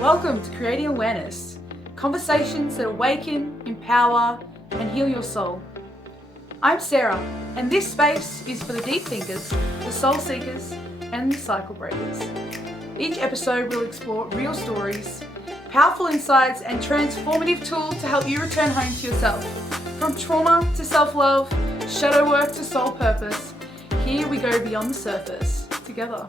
Welcome to Creating Awareness, conversations that awaken, empower, and heal your soul. I'm Sarah, and this space is for the deep thinkers, the soul seekers, and the cycle breakers. Each episode will explore real stories, powerful insights, and transformative tools to help you return home to yourself. From trauma to self-love, shadow work to soul purpose, here we go beyond the surface together.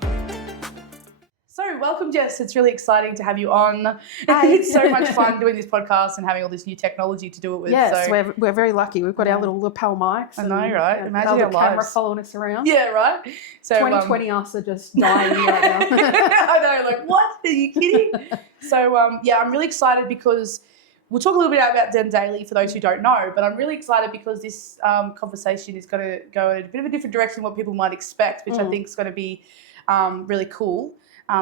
So welcome, Jess. It's really exciting to have you on. It's so much fun doing this podcast and having all this new technology to do it with. Yes, so we're very lucky. We've got our little lapel mics. I know, right? Imagine our camera following us around. Yeah, right? So 2020 us are just dying right now. I know, like, what? Are you kidding? So, I'm really excited because we'll talk a little bit about Zen Daily for those who don't know, but I'm really excited because this conversation is going to go in a bit of a different direction than what people might expect, which I think is going to be really cool.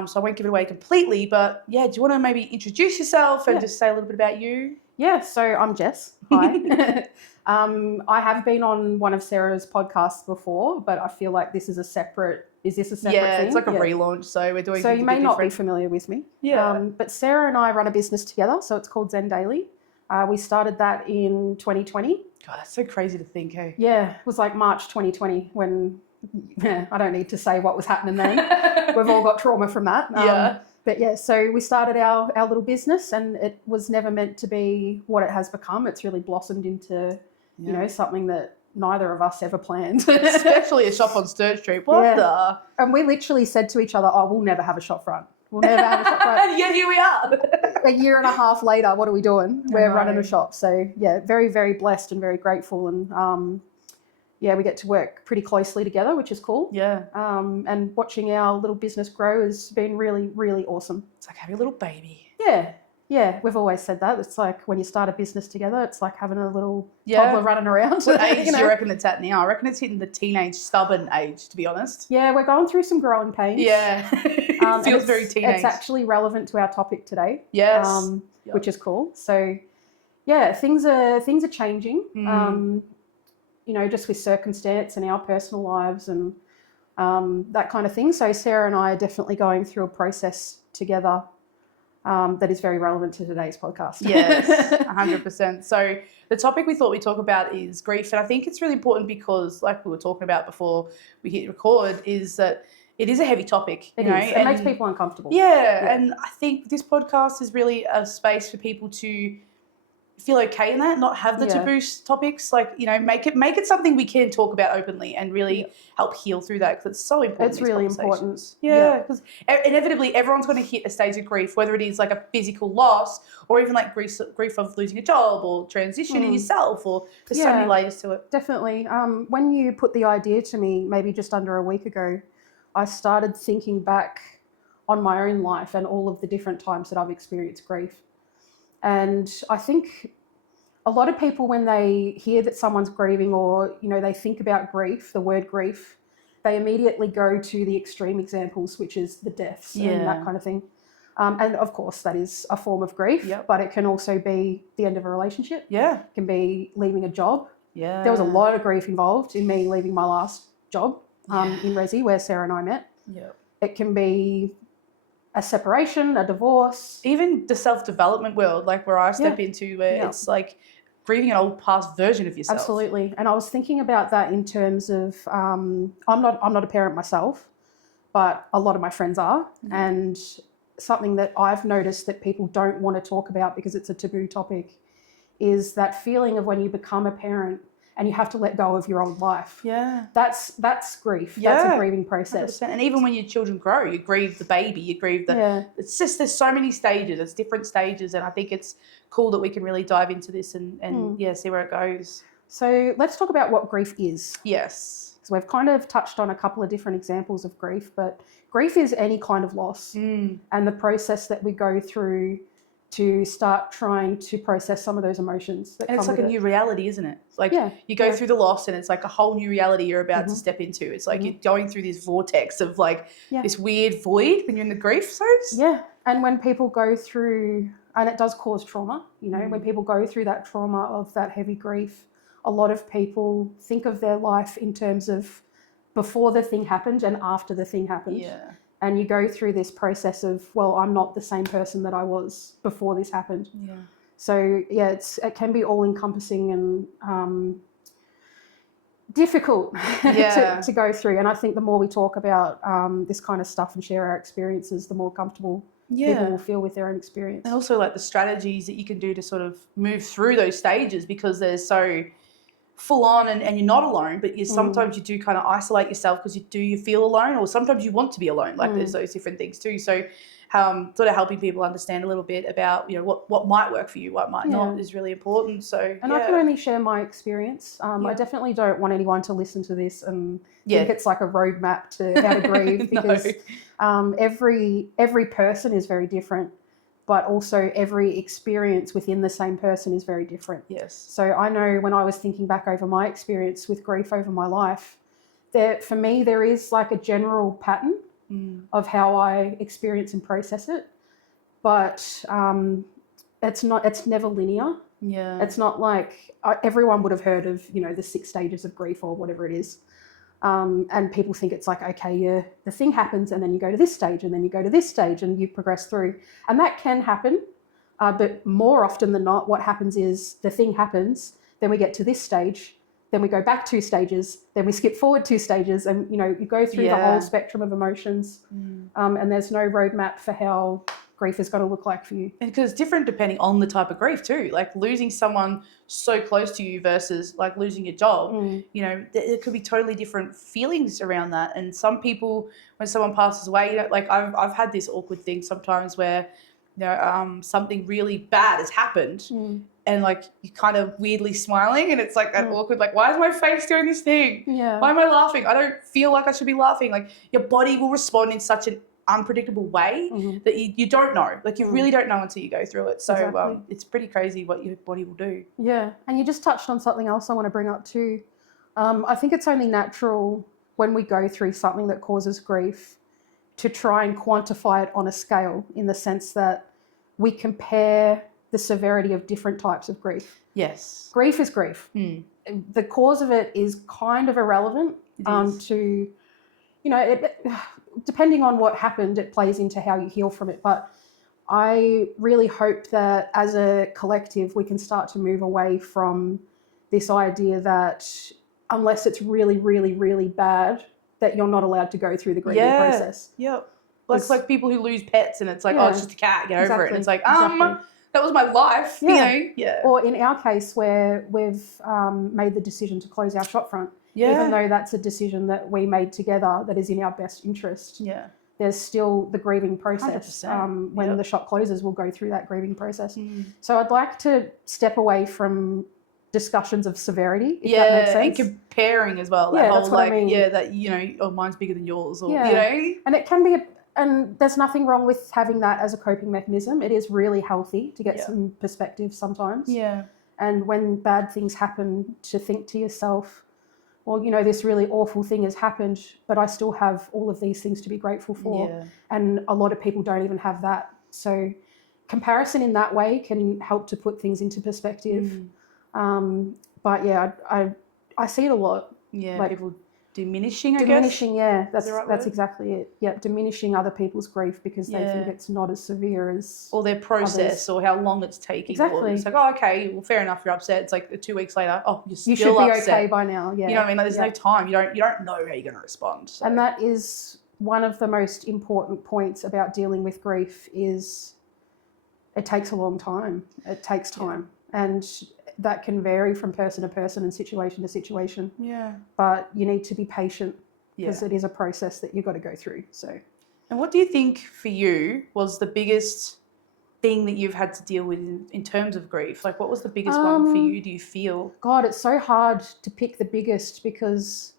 So I won't give it away completely, but yeah, do you want to maybe introduce yourself and just say a little bit about you? Yeah, so I'm Jess. Hi. I have been on one of Sarah's podcasts before, but I feel like this is a separate thing? Yeah, it's like a relaunch, so we're doing So you may not be different. familiar with me. Yeah. But Sarah and I run a business together, so it's called Zen Daily. We started that in 2020. God, that's so crazy to think, hey? Yeah, it was like March 2020 when, I don't need to say what was happening then. We've all got trauma from that. But yeah, so we started our little business, and it was never meant to be what it has become. It's really blossomed into, something that neither of us ever planned. Especially a shop on Sturge Street. What the? And we literally said to each other, we'll never have a shop front. We'll never have a shop front. And yet here we are. A year and a half later, what are we doing? We're running a shop. So yeah, very, very blessed and very grateful. And we get to work pretty closely together, which is cool. Yeah. And watching our little business grow has been really, really awesome. It's like having a little baby. Yeah, we've always said that. It's like when you start a business together, it's like having a little toddler running around. What age do you reckon it's at now? I reckon it's hitting the teenage stubborn age, to be honest. Yeah, we're going through some growing pains. Yeah, it feels very teenage. It's actually relevant to our topic today. Yes. Which is cool. So, yeah, things are changing. Just with circumstance and our personal lives and that kind of thing. So Sarah and I are definitely going through a process together that is very relevant to today's podcast. Yes, 100%. So the topic we thought we'd talk about is grief. And I think it's really important because, like we were talking about before we hit record, is that it is a heavy topic. It makes people uncomfortable. Yeah, and I think this podcast is really a space for people to feel okay in that, not have the taboo topics, make it something we can talk about openly and really help heal through that, because it's so important. It's really important. Yeah, because inevitably everyone's going to hit a stage of grief, whether it is like a physical loss or even like grief of losing a job or transitioning yourself, or there's so many layers to it. Definitely. When you put the idea to me, maybe just under a week ago, I started thinking back on my own life and all of the different times that I've experienced grief. And I think a lot of people, when they hear that someone's grieving or, they think about grief, the word grief, they immediately go to the extreme examples, which is the deaths and that kind of thing. And of course, that is a form of grief, but it can also be the end of a relationship. Yeah. It can be leaving a job. Yeah. There was a lot of grief involved in me leaving my last job in Resi, where Sarah and I met. Yeah. It can be a separation, a divorce. Even the self-development world, like where I step into, where it's like grieving an old past version of yourself. Absolutely. And I was thinking about that in terms of, I'm not a parent myself, but a lot of my friends are. And something that I've noticed that people don't want to talk about because it's a taboo topic is that feeling of when you become a parent and you have to let go of your old life. Yeah. That's grief. Yeah. That's a grieving process. 100%. And even when your children grow, you grieve the baby, you grieve it's just, there's so many stages, there's different stages, and I think it's cool that we can really dive into this and see where it goes. So let's talk about what grief is. Yes. So we've kind of touched on a couple of different examples of grief, but grief is any kind of loss and the process that we go through to start trying to process some of those emotions. And it's like a new reality, isn't it? Like you go through the loss and it's like a whole new reality you're about to step into. It's like you're going through this vortex of this weird void when you're in the grief phase. Yeah. And when people go through, and it does cause trauma, when people go through that trauma of that heavy grief, a lot of people think of their life in terms of before the thing happened and after the thing happened. Yeah. and you go through this process of, well, I'm not the same person that I was before this happened. Yeah. So yeah, it can be all encompassing and difficult to go through. And I think the more we talk about this kind of stuff and share our experiences, the more comfortable people will feel with their own experience. And also like the strategies that you can do to sort of move through those stages, because they're so full on and you're not alone, but sometimes you do kind of isolate yourself because you feel alone, or sometimes you want to be alone. Like there's those different things too. So sort of helping people understand a little bit about, what might work for you, what might not, is really important. So and I can only share my experience. I definitely don't want anyone to listen to this and think it's like a roadmap to how to grieve, because every person is very different, but also every experience within the same person is very different. Yes. So I know when I was thinking back over my experience with grief over my life, for me there is like a general pattern of how I experience and process it, but it's never linear. Yeah. It's not like everyone would have heard of, the 6 stages of grief or whatever it is. And people think it's like, okay, the thing happens and then you go to this stage and then you go to this stage and you progress through. And that can happen. But more often than not, what happens is the thing happens, then we get to this stage, then we go back 2 stages, then we skip forward 2 stages, and, you go through the whole spectrum of emotions. And there's no roadmap for how grief is going to look like for you. And because it's different depending on the type of grief too. Like losing someone so close to you versus like losing your job, there could be totally different feelings around that. And some people, when someone passes away, like I've had this awkward thing sometimes where, something really bad has happened and like you're kind of weirdly smiling and it's like that awkward, like, why is my face doing this thing? Yeah. Why am I laughing? I don't feel like I should be laughing. Like your body will respond in such an unpredictable way that you don't know. Like you really don't know until you go through it. So it's pretty crazy what your body will do. Yeah. And you just touched on something else I want to bring up too. I think it's only natural when we go through something that causes grief to try and quantify it on a scale, in the sense that we compare the severity of different types of grief. Yes. Grief is grief. The cause of it is kind of irrelevant to, depending on what happened, it plays into how you heal from it. But I really hope that as a collective, we can start to move away from this idea that unless it's really, really, really bad, that you're not allowed to go through the grieving process. Yep. It's like people who lose pets and it's like, it's just a cat, get over it. And it's like, that was my life, Yeah. Or in our case where we've made the decision to close our shopfront, even though that's a decision that we made together that is in our best interest. Yeah. There's still the grieving process. When the shop closes, we'll go through that grieving process. So I'd like to step away from discussions of severity, if that makes sense. And comparing as well. That whole, I mean. That, mine's bigger than yours. Or, And it can be, and there's nothing wrong with having that as a coping mechanism. It is really healthy to get some perspective sometimes. Yeah. And when bad things happen, to think to yourself, well, this really awful thing has happened, but I still have all of these things to be grateful for. Yeah. And a lot of people don't even have that. So comparison in that way can help to put things into perspective. But yeah, I see it a lot. Yeah, like people diminishing, I guess. Diminishing, yeah. That's exactly it. Yeah, diminishing other people's grief because they think it's not as severe as or their process others. Or how long it's taking. Exactly. Or it's like, okay, well, fair enough, you're upset. It's like 2 weeks later, you're still upset. You should be upset. okay by now, yeah. You know what I mean? Like, there's no time. You don't know how you're going to respond. So. And that is one of the most important points about dealing with grief is it takes a long time. It takes time. And that can vary from person to person and situation to situation. Yeah. But you need to be patient because it is a process that you've got to go through. So. And what do you think for you was the biggest thing that you've had to deal with in terms of grief? Like what was the biggest one for you, do you feel? God, it's so hard to pick the biggest because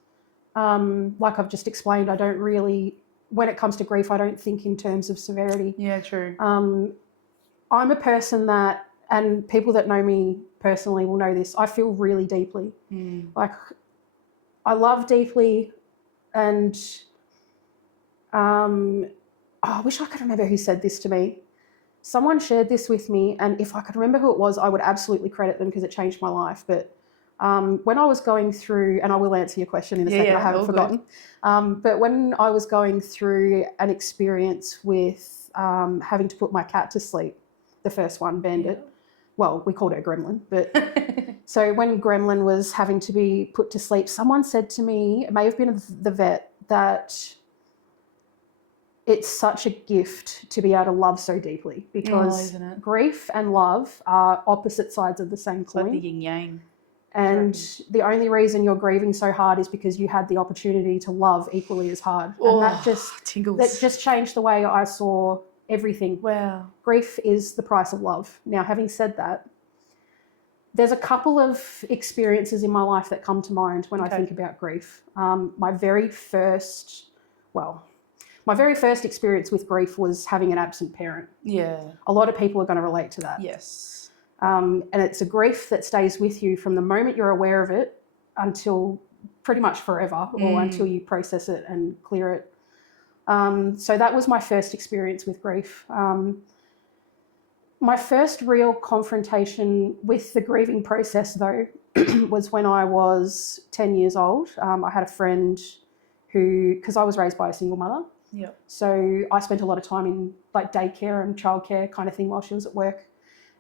like I've just explained, I don't really, when it comes to grief, I don't think in terms of severity. Yeah, true. I'm a person that, and people that know me personally will know this, I feel really deeply. Like I love deeply and I wish I could remember who said this to me. Someone shared this with me and if I could remember who it was, I would absolutely credit them because it changed my life. But When I was going through, and I will answer your question in a second, I haven't forgotten. But when I was going through an experience with having to put my cat to sleep, the first one, Bandit, well, we called her Gremlin, but so when Gremlin was having to be put to sleep, someone said to me, it may have been the vet, that it's such a gift to be able to love so deeply, because grief and love are opposite sides of the same coin. Like the yin yang. And the only reason you're grieving so hard is because you had the opportunity to love equally as hard. And that just changed the way I saw everything. Wow. Grief is the price of love. Now, having said that, there's a couple of experiences in my life that come to mind when I think about grief. My very first experience with grief was having an absent parent. Yeah. A lot of people are going to relate to that. Yes. And it's a grief that stays with you from the moment you're aware of it until pretty much forever, or until you process it and clear it. So that was my first experience with grief. My first real confrontation with the grieving process, though, was when I was 10 years old. I had a friend who, because I was raised by a single mother, so I spent a lot of time in like daycare and childcare kind of thing while she was at work.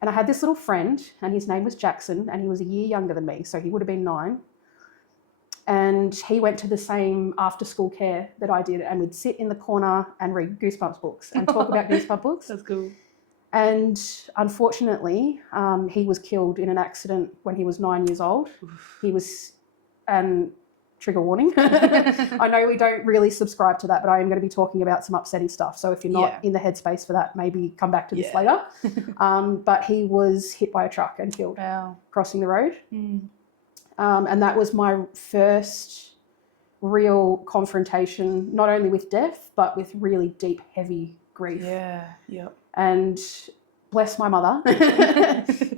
And I had this little friend, and his name was Jackson, and he was a year younger than me, so he would have been 9. And he went to the same after-school care that I did, and we'd sit in the corner and read Goosebumps books and talk about Goosebumps books. That's cool. And unfortunately, he was killed in an accident when he was 9 years old. He was, and trigger warning, I know we don't really subscribe to that, but I am going to be talking about some upsetting stuff. So if you're not in the headspace for that, maybe come back to this later. But he was hit by a truck and killed crossing the road. And that was my first real confrontation, not only with death, but with really deep, heavy grief. And bless my mother,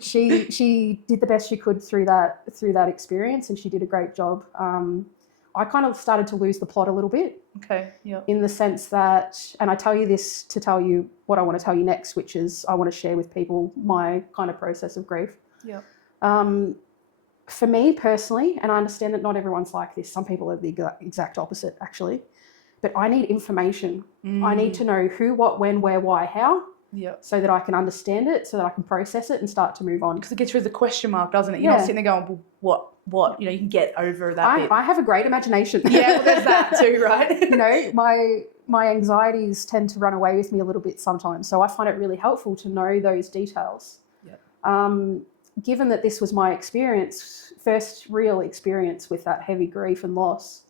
she did the best she could through that experience, and she did a great job. I kind of started to lose the plot a little bit. In the sense that, and I tell you this to tell you what I want to tell you next, which is I want to share with people my kind of process of grief. For me personally, and I understand that not everyone's like this, some people are the exact opposite actually, but I need information. I need to know who, what, when, where, why, how. So that I can understand it, so that I can process it and start to move on. Because it gets rid of the question mark, doesn't it? You're not sitting there going, well, what? You know, you can get over that bit. I have a great imagination. Well, there's that too, right? You know, my anxieties tend to run away with me a little bit sometimes. So I find it really helpful to know those details. Given that this was my first real experience with that heavy grief and loss,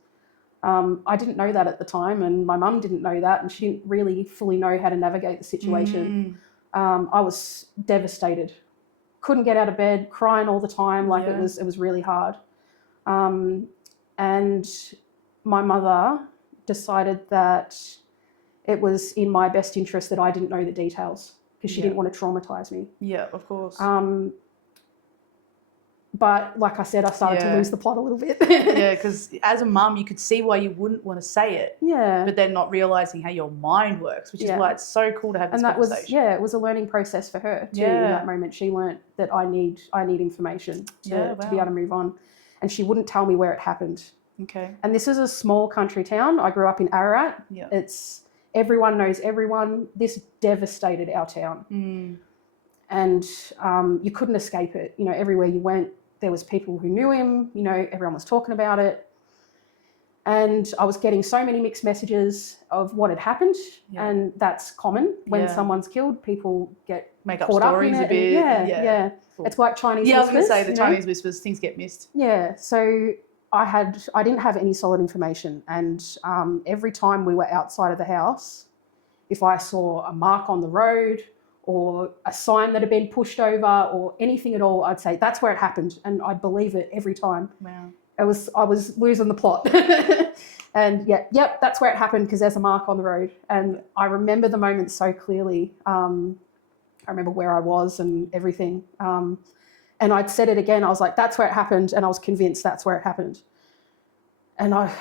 I didn't know that at the time, and my mum didn't know that, and she didn't really fully know how to navigate the situation. I was devastated, couldn't get out of bed, crying all the time, like it was really hard. And my mother decided that it was in my best interest that I didn't know the details, because she didn't want to traumatize me. Of course. But like I said, I started to lose the plot a little bit. Because as a mum, you could see why you wouldn't want to say it. But then not realising how your mind works, which is why it's so cool to have this conversation. It was a learning process for her too. In that moment, she learnt that I need information to be able to move on. And she wouldn't tell me where it happened. And this is a small country town. I grew up in Ararat. It's everyone knows everyone. This devastated our town. And you couldn't escape it. You know, everywhere you went, there was people who knew him, you know, everyone was talking about it. And I was getting so many mixed messages of what had happened. And that's common. When someone's killed, people get caught up in it. A bit. Cool. It's like Chinese whispers. I was going to say the Chinese whispers, things get missed. So I didn't have any solid information. And every time we were outside of the house, if I saw a mark on the road or a sign that had been pushed over or anything at all, I'd say, that's where it happened. And I'd believe it every time. Wow. I was losing the plot. And that's where it happened, because there's a mark on the road. And I remember the moment so clearly. I remember where I was and everything. And I'd said it again. I was like, that's where it happened. And I was convinced that's where it happened. And I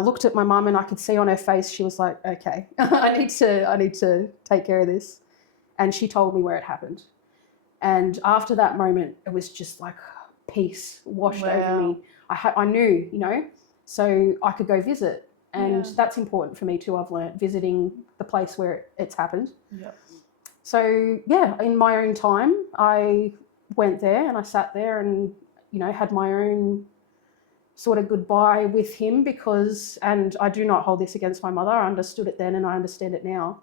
looked at my mum, and I could see on her face, she was like, okay, I need to take care of this. And she told me where it happened. And after that moment, it was just like peace washed over Wow. me. I knew, so I could go visit. And that's important for me too, I've learnt, visiting the place where it's happened. Yep. So, yeah, in my own time, I went there and I sat there and, had my own sort of goodbye with him and I do not hold this against my mother. I understood it then and I understand it now.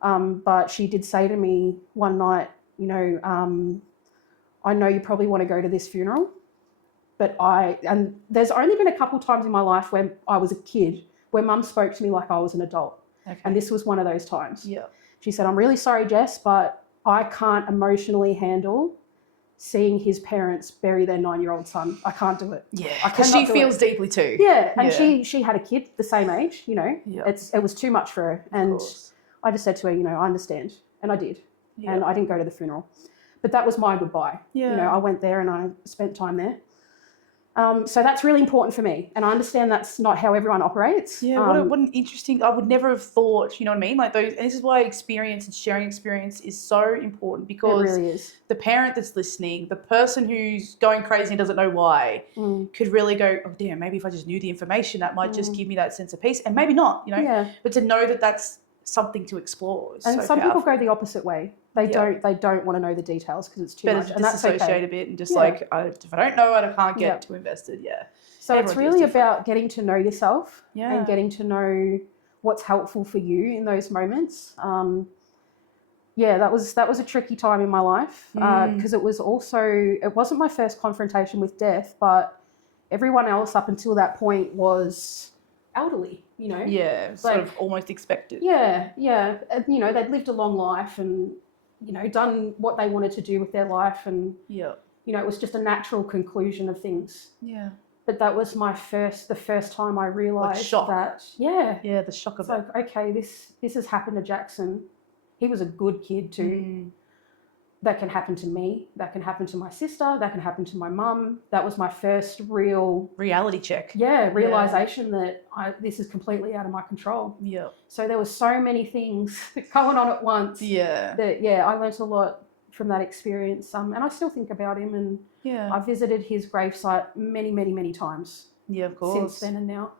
But she did say to me one night, I know you probably want to go to this funeral, and there's only been a couple times in my life when I was a kid where mum spoke to me like I was an adult. Okay. And this was one of those times. Yeah. She said, I'm really sorry, Jess, but I can't emotionally handle seeing his parents bury their 9-year-old son. I can't do it. Yeah, I because she cannot do feels it. deeply too. Yeah, and she had a kid the same age, Yeah. It was too much for her. And I just said to her, I understand. And I did. Yeah. And I didn't go to the funeral. But that was my goodbye. Yeah. I went there and I spent time there. So that's really important for me. And I understand that's not how everyone operates. Yeah, what an interesting, I would never have thought, you know what I mean? Like those, and this is why experience and sharing experience is so important, because it really is. The parent that's listening, the person who's going crazy and doesn't know why, could really go, oh damn, maybe if I just knew the information, that might just give me that sense of peace. And maybe not, Yeah. But to know that that's something to explore is and so some powerful. people go the opposite way. They don't want to know the details because it's too much. And that's disassociate okay. a bit and just if I don't know it, I can't get too invested. Yeah. So Everyone it's feels really different. about getting to know yourself and getting to know what's helpful for you in those moments. That was a tricky time in my life because it wasn't my first confrontation with death, but everyone else up until that point was elderly, Yeah, sort of almost expected. Yeah. And, they'd lived a long life and, done what they wanted to do with their life. And, it was just a natural conclusion of things. Yeah. But that was the first time I realised that, yeah, the shock of it. Like, okay, this has happened to Jackson. He was a good kid too. That can happen to me. That can happen to my sister. That can happen to my mum. That was my first real reality check. Yeah, realisation that this is completely out of my control. Yeah. So there were so many things going on at once. Yeah. That I learnt a lot from that experience. And I still think about him, and I visited his gravesite many, many, many times. Yeah, of course. Since then and now.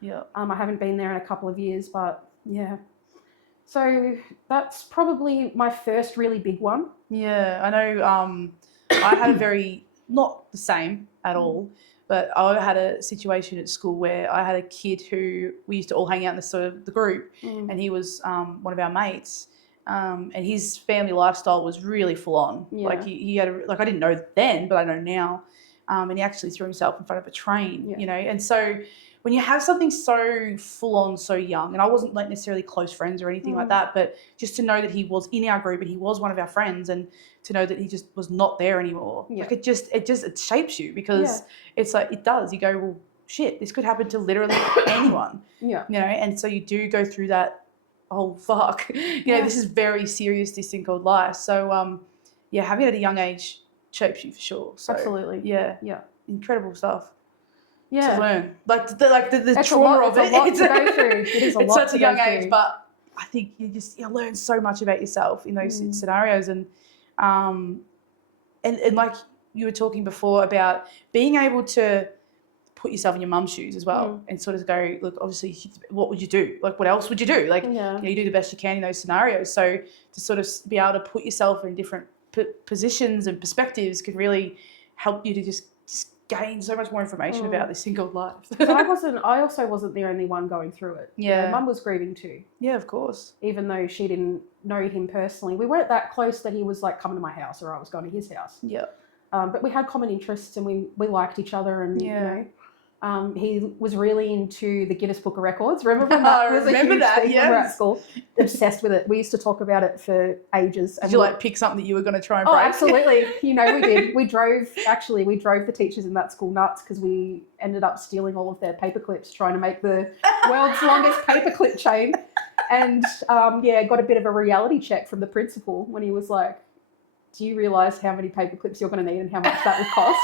Yeah. I haven't been there in a couple of years, but yeah. So that's probably my first really big one. Yeah, I know. I had a very, not the same at all, but I had a situation at school where I had a kid who we used to all hang out in the group, and he was one of our mates. And his family lifestyle was really full on. Yeah. Like he had I didn't know then, but I know now. And he actually threw himself in front of a train, and so when you have something so full on, so young, and I wasn't like necessarily close friends or anything like that, but just to know that he was in our group and he was one of our friends, and to know that he just was not there anymore, like it shapes you, because it's like, it does. You go, well, shit, this could happen to literally anyone, and so you do go through that. Oh fuck, this is very serious, this thing called life. So having it at a young age shapes you for sure. So, absolutely. Yeah, incredible stuff. Yeah, to learn the trauma of it. It's a lot to go through. It is a lot. It's such a young age, but I think you learn so much about yourself in those scenarios, and like you were talking before about being able to put yourself in your mum's shoes as well, and sort of go, look, obviously, what would you do? Like, what else would you do? Like, you do the best you can in those scenarios. So to sort of be able to put yourself in different positions and perspectives can really help you to just gain so much more information about this thing called life. I also wasn't the only one going through it. Yeah. Mum was grieving too. Yeah, of course. Even though she didn't know him personally. We weren't that close that he was like coming to my house or I was going to his house. Yeah. But we had common interests and we liked each other, and he was really into the Guinness Book of Records. Remember when that was a huge thing when we were at school? Obsessed with it. We used to talk about it for ages. Did you pick something that you were going to try and break? Oh, absolutely. We did. We drove the teachers in that school nuts because we ended up stealing all of their paper clips, trying to make the world's longest paperclip chain. And got a bit of a reality check from the principal when he was like, do you realise how many paper clips you're going to need and how much that would cost?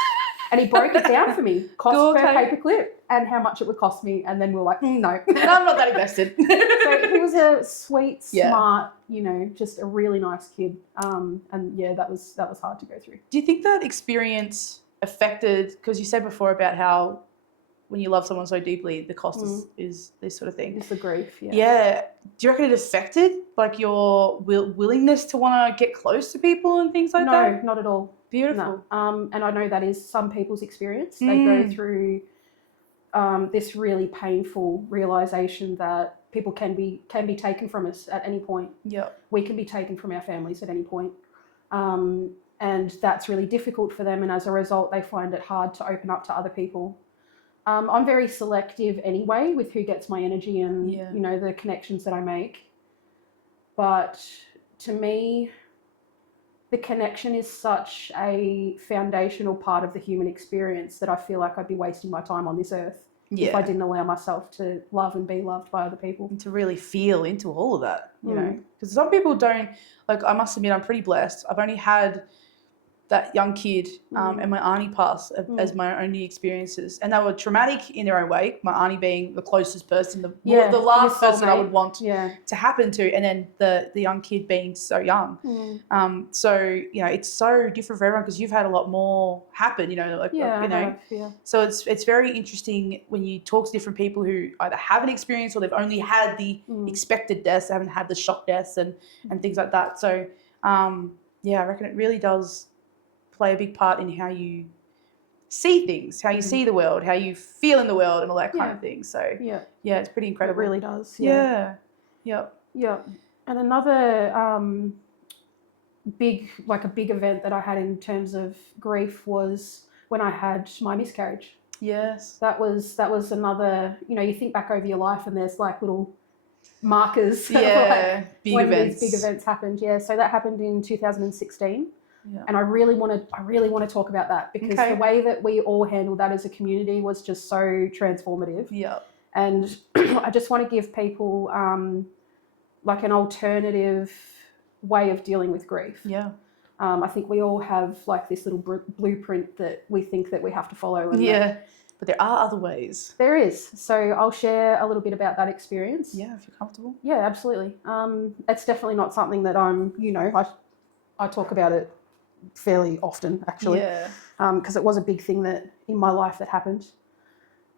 And he broke it down for me, cost per paper clip and how much it would cost me. And then we were like, no. I'm not that invested. So he was a sweet, smart, just a really nice kid. That was hard to go through. Do you think that experience affected, because you said before about how when you love someone so deeply, the cost is this sort of thing. It's the grief, yeah. Yeah. Do you reckon it affected like your willingness to want to get close to people and things like that? No, not at all. Beautiful. No. And I know that is some people's experience. They go through this really painful realization that people can be taken from us at any point. Yeah. We can be taken from our families at any point. And that's really difficult for them. And as a result, they find it hard to open up to other people. I'm very selective anyway with who gets my energy and, you know, the connections that I make. But to me, the connection is such a foundational part of the human experience that I feel like I'd be wasting my time on this earth if I didn't allow myself to love and be loved by other people. And to really feel into all of that, you know. Because some people don't, like, I must admit, I'm pretty blessed. I've only had that young kid and my auntie pass as my only experiences, and they were traumatic in their own way. My auntie being the closest person, the last person I would want to happen to, and then the young kid being so young. So you know, it's so different for everyone because you've had a lot more happen. You know, like you know. So it's very interesting when you talk to different people who either haven't experienced or they've only had the expected deaths, they haven't had the shock deaths and things like that. So yeah, I reckon it really does play a big part in how you see things, how you see the world, how you feel in the world and all that kind of thing. So yeah, it's pretty incredible. It really does. Yeah. And another big event that I had in terms of grief was when I had my miscarriage. Yes. That was another, you know, you think back over your life and there's like little markers like big when events. these big events happened. Yeah, so that happened in 2016. And I really want to talk about that because the way that we all handled that as a community was just so transformative. Yeah. And I just want to give people like an alternative way of dealing with grief. Yeah. I think we all have like this little blueprint that we think that we have to follow. And but there are other ways. There is. So I'll share a little bit about that experience. Yeah, if you're comfortable. Yeah, absolutely. It's definitely not something that I'm, you know, I talk about it fairly often actually, because it was a big thing that in my life that happened.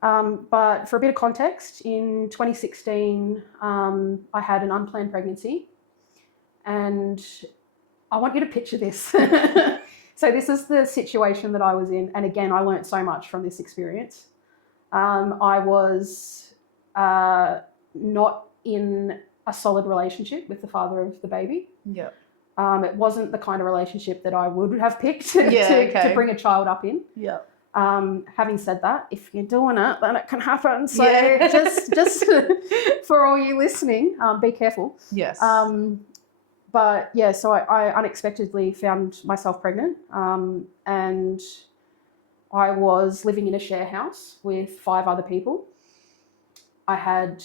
But for a bit of context, in 2016, I had an unplanned pregnancy, and I want you to picture this. So this is the situation that I was in, and again, I learned so much from this experience. I was not in a solid relationship with the father of the baby. Yeah. It wasn't the kind of relationship that I would have picked to bring a child up in. Yeah. Having said that, if you're doing it, then it can happen. So just for all you listening, be careful. Yes. But yeah, so I unexpectedly found myself pregnant, and I was living in a share house with 5 other people. I had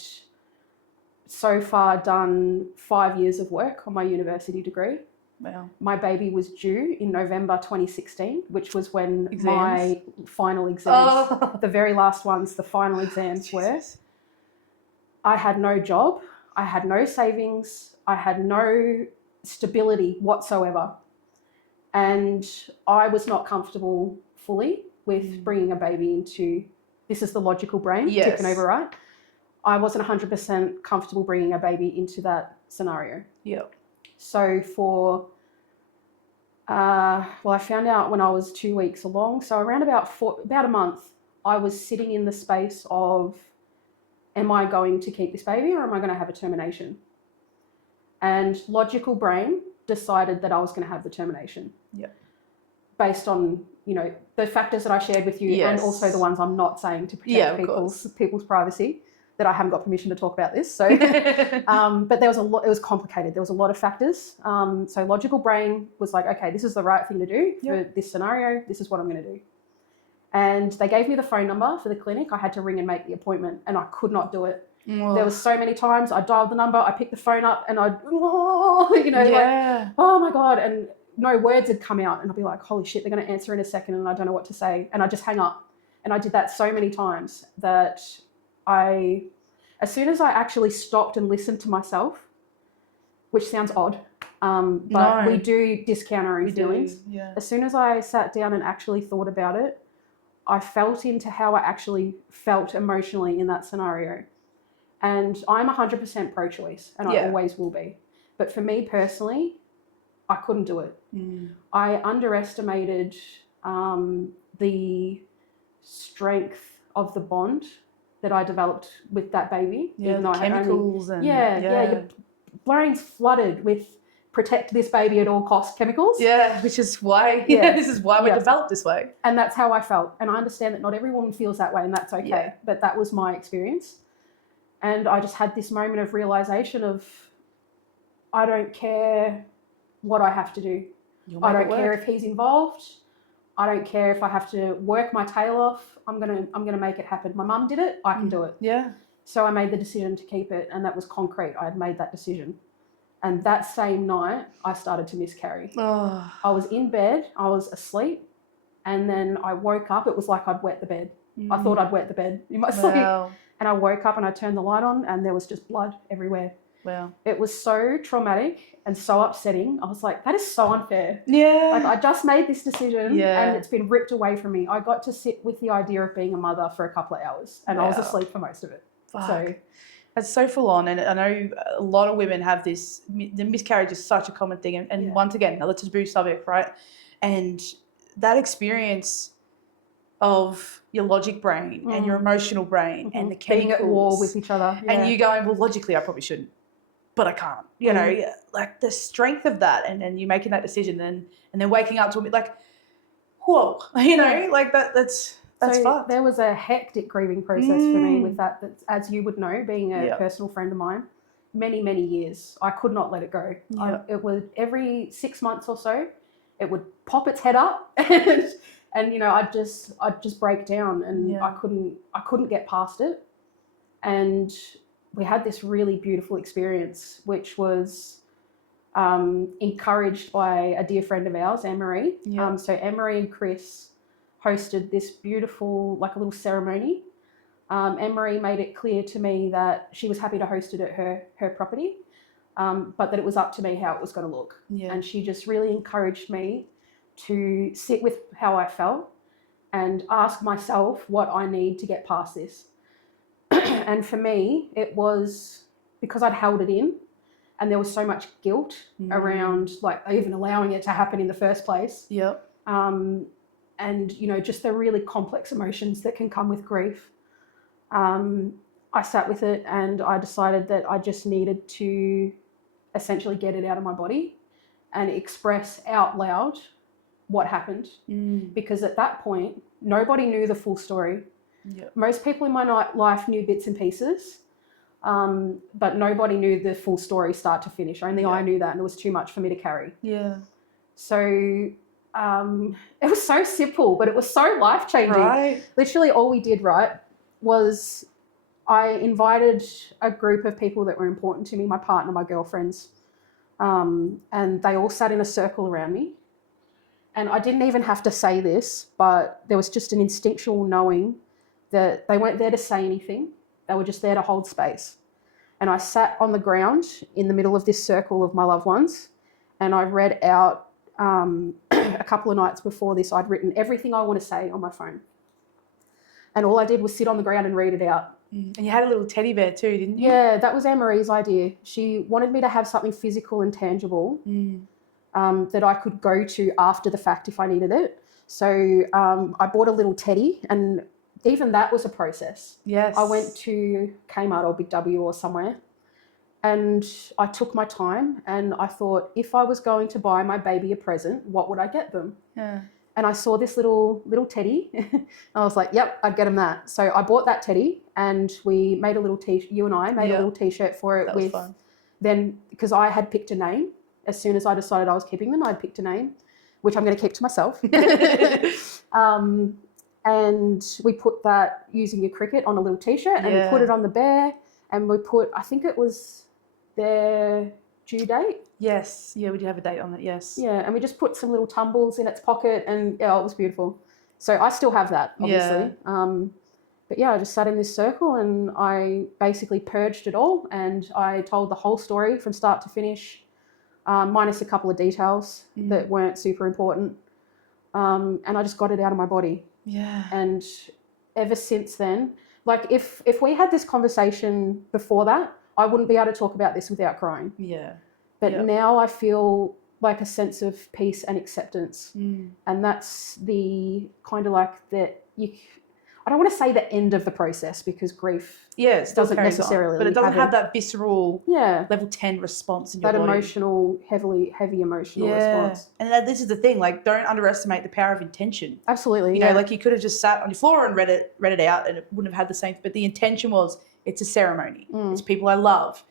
so far done 5 years of work on my university degree. Wow. My baby was due in November 2016, which was when my final exams, the very last ones, the final exams were. I had no job. I had no savings. I had no stability whatsoever. And I was not comfortable fully with bringing a baby into, this is the logical brain ticking over, right? I wasn't 100% comfortable bringing a baby into that scenario. Yeah. So I found out when I was 2 weeks along. So around about a month, I was sitting in the space of, am I going to keep this baby or am I going to have a termination? And logical brain decided that I was going to have the termination. Yeah. Based on, you know, the factors that I shared with you and also the ones I'm not saying to protect people's privacy. That I haven't got permission to talk about this. So, but there was a lot, it was complicated. There was a lot of factors. So logical brain was like, okay, this is the right thing to do for this scenario. This is what I'm going to do. And they gave me the phone number for the clinic. I had to ring and make the appointment and I could not do it. Oh. There was so many times I dialed the number, I picked the phone up and like, oh my God. And no words had come out and I'd be like, holy shit, they're going to answer in a second and I don't know what to say. And I just hang up. And I did that so many times that as soon as I actually stopped and listened to myself, which sounds odd, But No. we do discount our own We feelings. do, yeah. As soon as I sat down and actually thought about it, I felt into how I actually felt emotionally in that scenario. And I'm 100% pro-choice, and I Yeah. always will be. But for me personally, I couldn't do it. Mm. I underestimated the strength of the bond that I developed with that baby. Yeah, even the though I had chemicals and your brain's flooded with protect this baby at all cost chemicals. Yeah, which is why Yeah. this is why we're Yeah. developed this way. And that's how I felt. And I understand that not every woman feels that way, and that's okay. Yeah. But that was my experience. And I just had this moment of realization of, I don't care what I have to do. I don't care if he's involved. I don't care if I have to work my tail off. I'm gonna make it happen. My mum did it. I can do it. Yeah. So I made the decision to keep it, and that was concrete. I had made that decision. And that same night, I started to miscarry. Oh. I was in bed. I was asleep. And then I woke up. It was like I'd wet the bed. I thought I'd wet the bed in my sleep. Wow. And I woke up and I turned the light on, and there was just blood everywhere. Wow. It was so traumatic and so upsetting. I was like, that is so unfair. Yeah. Like, I just made this decision, Yeah. and it's been ripped away from me. I got to sit with the idea of being a mother for a couple of hours, and I was Wow. asleep for most of it. Fuck. So That's so full on, and I know a lot of women have this. The miscarriage is such a common thing, and Yeah. once again, another taboo subject, right? And that experience of your logic brain and your emotional brain and the chemicals, being at war with each other. Yeah. and you going, well, logically, I probably shouldn't, but I can't. You know, like the strength of that, and you making that decision, and then waking up to it, like, whoa, you know, like that's so fucked. there was a hectic grieving process for me with that. That's, as you would know, being a personal friend of mine, many, many years. I could not let it go. Yeah. It would, every 6 months or so, it would pop its head up, and you know, I'd just break down, and I couldn't get past it. And we had this really beautiful experience, which was encouraged by a dear friend of ours, Anne-Marie. Yeah. So Anne-Marie and Chris hosted this beautiful, like a little ceremony. Anne-Marie made it clear to me that she was happy to host it at her property, but that it was up to me how it was going to look. Yeah. And she just really encouraged me to sit with how I felt and ask myself what I need to get past this. And for me, it was because I'd held it in, and there was so much guilt around, like, even allowing it to happen in the first place. Yep. And, you know, just the really complex emotions that can come with grief. I sat with it, and I decided that I just needed to essentially get it out of my body and express out loud what happened. Because at that point, nobody knew the full story. Yep. Most people in my life knew bits and pieces, but nobody knew the full story start to finish. Only I knew that, and it was too much for me to carry. Yeah. So it was so simple, but it was so life-changing. Right. Literally all we did, right, was I invited a group of people that were important to me, my partner, my girlfriends, and they all sat in a circle around me. And I didn't even have to say this, but there was just an instinctual knowing that they weren't there to say anything. They were just there to hold space. And I sat on the ground in the middle of this circle of my loved ones, and I read out a couple of nights before this, I'd written everything I want to say on my phone. And all I did was sit on the ground and read it out. And you had a little teddy bear too, didn't you? Yeah, that was Anne-Marie's idea. She wanted me to have something physical and tangible that I could go to after the fact if I needed it. So I bought a little teddy, and even that was a process. Yes. I went to Kmart or Big W or somewhere, and I took my time, and I thought, if I was going to buy my baby a present, what would I get them? Yeah. And I saw this little teddy. I was like, yep, I'd get him that. So I bought that teddy, and we made a little you and I made a little t-shirt for it. That was fun. Then, because I had picked a name, as soon as I decided I was keeping them, I'd picked a name, which I'm going to keep to myself. And we put that using your cricket on a little t-shirt, and we put it on the bear, and we put, I think it was their due date. Yes. Yeah, we did have a date on it, yes. Yeah, and we just put some little tumbles in its pocket, and yeah, it was beautiful. So I still have that, obviously. Yeah. But yeah, I just sat in this circle, and I basically purged it all, and I told the whole story from start to finish. minus a couple of details that weren't super important. And I just got it out of my body. Yeah. And ever since then, like if we had this conversation before that, I wouldn't be able to talk about this without crying. Yeah. But Yep. now I feel like a sense of peace and acceptance. And that's the kind of like that I don't want to say the end of the process, because grief it still doesn't carries necessarily on, but it doesn't have have that visceral level 10 response in your that body. heavy emotional response. And this is the thing, like, don't underestimate the power of intention. Absolutely. You know, like, you could have just sat on your floor and read it out, and it wouldn't have had the same, but the intention was, it's a ceremony. It's people I love.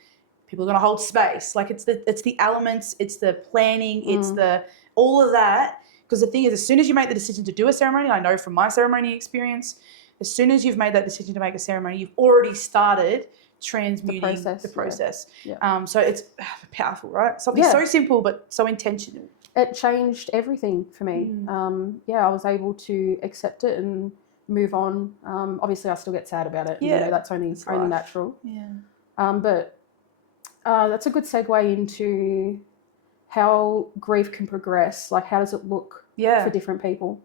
People are going to hold space. Like, it's the elements, it's the planning, it's the all of that. Because the thing is, as soon as you make the decision to do a ceremony, I know from my ceremony experience, as soon as you've made that decision to make a ceremony, you've already started transmuting the process. Yeah. So it's powerful, right? Something so simple but so intentional. It changed everything for me. I was able to accept it and move on. Obviously, I still get sad about it. Yeah, that's only natural. Yeah. But that's a good segue into how grief can progress. Like, how does it look for different people?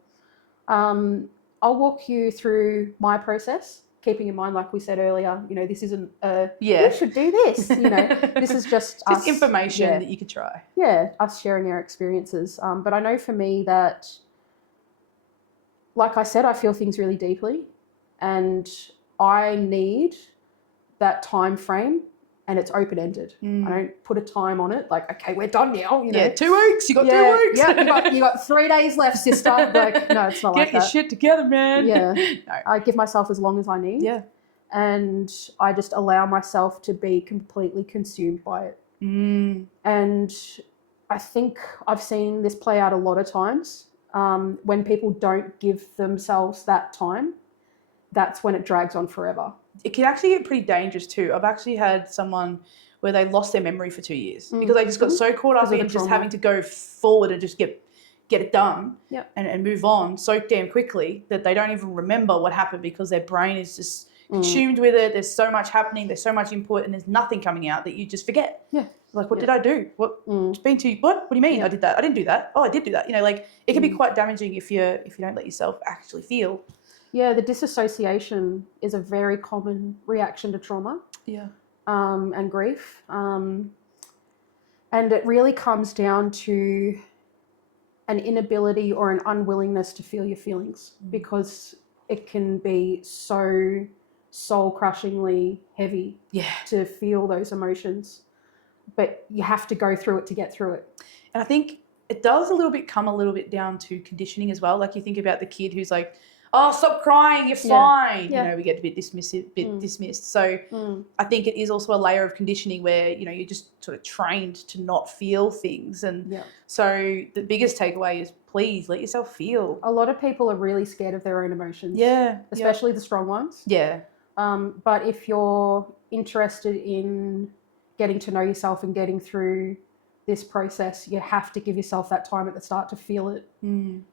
I'll walk you through my process, keeping in mind, like we said earlier, this isn't you should do this. This is just us, information that you could try. Yeah, us sharing our experiences. But I know for me that, like I said, I feel things really deeply, and I need that time frame. And it's open-ended. I don't put a time on it. Like, okay, we're done now. 2 weeks. You got 2 weeks. Yeah, you got 3 days left, sister. Like, no, it's not like that. Get your shit together, man. Yeah. No. I give myself as long as I need. Yeah. And I just allow myself to be completely consumed by it. And I think I've seen this play out a lot of times. When people don't give themselves that time, that's when it drags on forever. It can actually get pretty dangerous too. I've actually had someone where they lost their memory for 2 years because they just got so caught up in just having to go forward and just get it done and move on so damn quickly that they don't even remember what happened because their brain is just consumed with it. There's so much happening. There's so much input and there's nothing coming out that you just forget. Yeah. Like, what did I do? What? It's been too. What do you mean? I did that. I didn't do that. Oh, I did do that. Like, it can be quite damaging if you don't let yourself actually feel. Yeah, the disassociation is a very common reaction to trauma. Yeah. And grief. And it really comes down to an inability or an unwillingness to feel your feelings because it can be so soul-crushingly heavy to feel those emotions. But you have to go through it to get through it. And I think it does come a little bit down to conditioning as well. Like, you think about the kid who's like, oh, stop crying, you're fine. Yeah. We get a bit dismissed. So I think it is also a layer of conditioning where, you're just sort of trained to not feel things. And so the biggest takeaway is please let yourself feel. A lot of people are really scared of their own emotions. Yeah. Especially the strong ones. Yeah. But if you're interested in getting to know yourself and getting through this process, you have to give yourself that time at the start to feel it,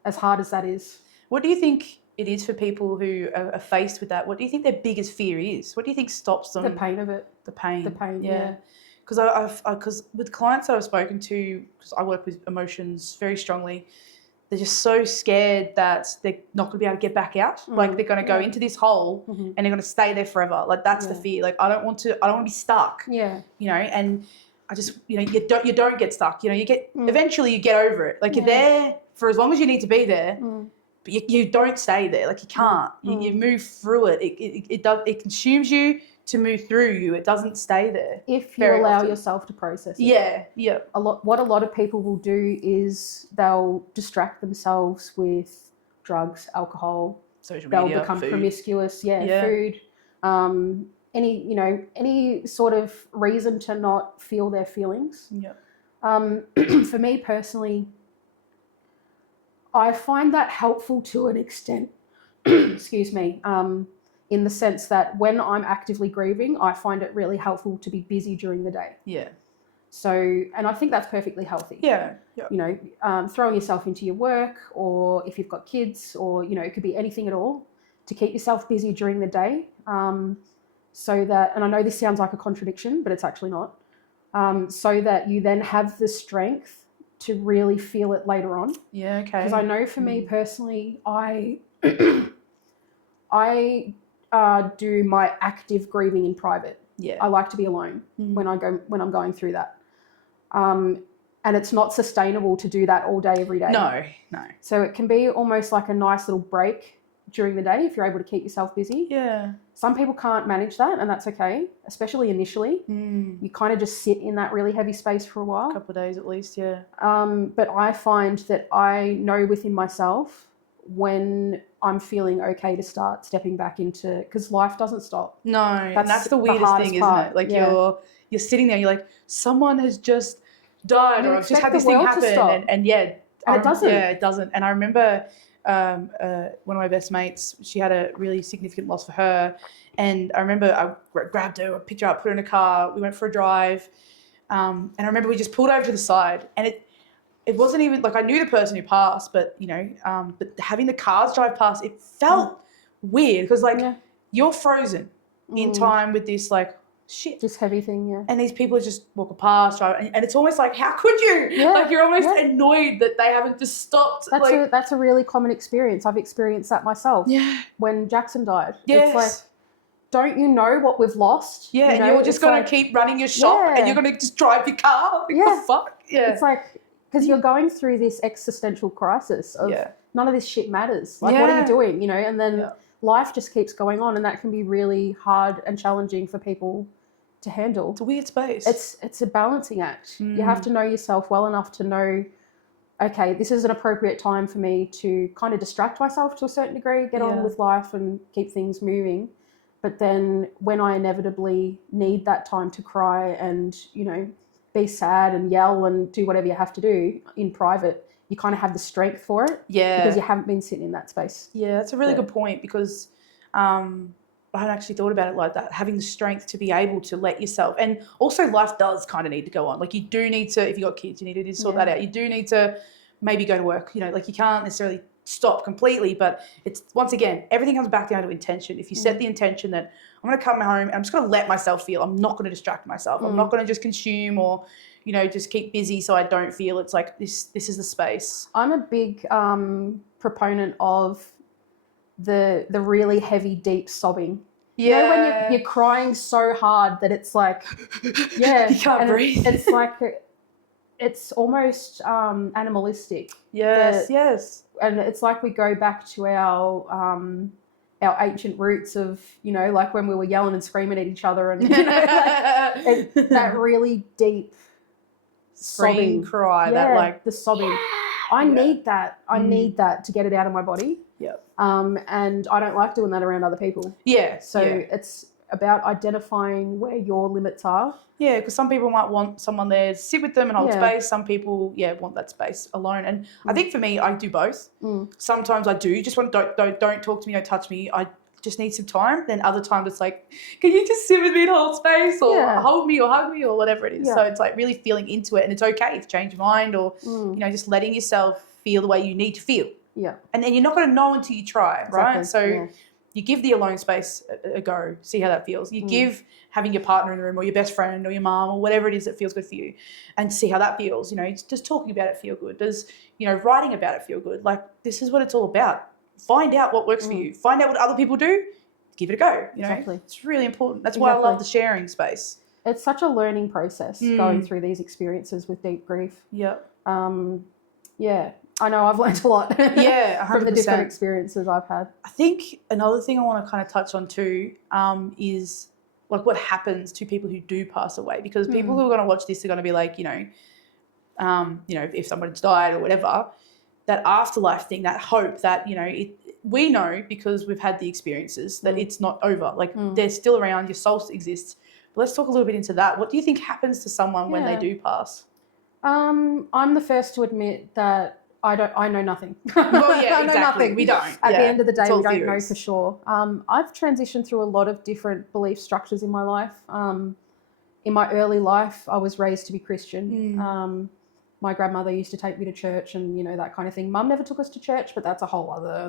as hard as that is. What do you think it is for people who are faced with that? What do you think their biggest fear is? What do you think stops them? The pain of it. The pain, yeah. Because with clients that I've spoken to, because I work with emotions very strongly, they're just so scared that they're not going to be able to get back out. Like, they're going to go into this hole and they're going to stay there forever. Like, that's the fear. Like, I don't want to be stuck. Yeah. And I just, you don't get stuck. You get, eventually you get over it. Like, you're there for as long as you need to be there. But you don't stay there. Like, you can't. You move through it. It consumes you to move through you. It doesn't stay there. If you allow yourself to process it. Yeah. What a lot of people will do is they'll distract themselves with drugs, alcohol. Social media, they'll become food. Promiscuous. Food. Any sort of reason to not feel their feelings. Yeah. For me personally, I find that helpful to an extent, excuse me, in the sense that when I'm actively grieving, I find it really helpful to be busy during the day. Yeah. So, and I think that's perfectly healthy. Yeah. Throwing yourself into your work, or if you've got kids, or, it could be anything at all, to keep yourself busy during the day. So that, and I know this sounds like a contradiction, but it's actually not. so that you then have the strength to really feel it later on. Yeah, okay. Because I know for me personally, I do my active grieving in private. Yeah. I like to be alone when I'm going through that. And it's not sustainable to do that all day, every day. No. So it can be almost like a nice little break during the day if you're able to keep yourself busy. Yeah. Some people can't manage that, and that's okay, especially initially. You kind of just sit in that really heavy space for a while. A couple of days at least, yeah. But I find that I know within myself when I'm feeling okay to start stepping back into, because life doesn't stop. No, and that's the weirdest hardest thing, part. isn't it? Like Yeah. you're sitting there, you're like, someone has just died, You or I've just expect had the this thing world to happen, stop. and it doesn't. Yeah, it doesn't. And I remember one of my best mates, she had a really significant loss for her, and I remember I grabbed her, I picked her up, put her in a car, we went for a drive, and I remember we just pulled over to the side, and it wasn't even like I knew the person who passed, but but having the cars drive past, it felt weird because you're frozen in time with this shit. This heavy thing, yeah. And these people just walk past, drive, and it's almost like, how could you? Yeah, like you're almost annoyed that they haven't just stopped. That's a really common experience. I've experienced that myself. Yeah. When Jackson died. Yes. It's like, don't you know what we've lost? Yeah, and you're just going to keep running your shop and you're going to just drive your car. Like, the fuck? Yeah. It's like, because you're going through this existential crisis of none of this shit matters. Like, what are you doing? And then life just keeps going on, and that can be really hard and challenging for people to handle. It's a weird space. It's a balancing act. You have to know yourself well enough to know, okay, this is an appropriate time for me to kind of distract myself to a certain degree, get on with life and keep things moving. But then when I inevitably need that time to cry and, be sad and yell and do whatever you have to do in private, you kind of have the strength for it. Yeah. Because you haven't been sitting in that space. Yeah, that's a really good point, because I hadn't actually thought about it like that, having the strength to be able to let yourself. And also life does kind of need to go on. Like you do need to, if you've got kids, you need to sort that out. You do need to maybe go to work, like you can't necessarily stop completely, but it's, once again, everything comes back down to intention. If you set the intention that I'm going to come home and I'm just going to let myself feel, I'm not going to distract myself. I'm not going to just consume or, just keep busy so I don't feel. It's like this is the space. I'm a big proponent of the really heavy, deep sobbing. Yeah. When you're crying so hard that it's like, you can't breathe. It's like, it's almost animalistic. Yes. And it's like we go back to our ancient roots of, like when we were yelling and screaming at each other and, that really deep scream, sobbing. cry, the sobbing. I need that. I need that to get it out of my body. Yep. And I don't like doing that around other people. Yeah. So it's about identifying where your limits are. Yeah, because some people might want someone there to sit with them and hold space. Some people, want that space alone. And I think for me, I do both. Sometimes I do just want don't talk to me, don't touch me. I just need some time. Then other times it's like, can you just sit with me and hold space, or hold me or hug me or whatever it is. So it's like really feeling into it, and it's okay to change your mind or just letting yourself feel the way you need to feel. Yeah. And then you're not going to know until you try, right? Exactly. So you give the alone space a go, see how that feels. You give having your partner in the room or your best friend or your mom or whatever it is that feels good for you, and see how that feels. Just talking about it feel good. Does, writing about it feel good? Like, this is what it's all about. Find out what works for you. Find out what other people do. Give it a go. Exactly. It's really important. That's why I love the sharing space. It's such a learning process going through these experiences with deep grief. Yeah. I know I've learned a lot. Yeah, 100%. From the different experiences I've had. I think another thing I want to kind of touch on too is like what happens to people who do pass away, because people who are going to watch this are going to be like, if someone's died or whatever, that afterlife thing, that hope that, we know because we've had the experiences that it's not over. Like they're still around, your soul exists. But let's talk a little bit into that. What do you think happens to someone when they do pass? I'm the first to admit that I know nothing. Well, yeah, I know exactly. nothing. We don't. At the end of the day, we don't theories. know for sure. I've transitioned through a lot of different belief structures in my life. In my early life, I was raised to be Christian. My grandmother used to take me to church and, that kind of thing. Mum never took us to church, but that's a whole other,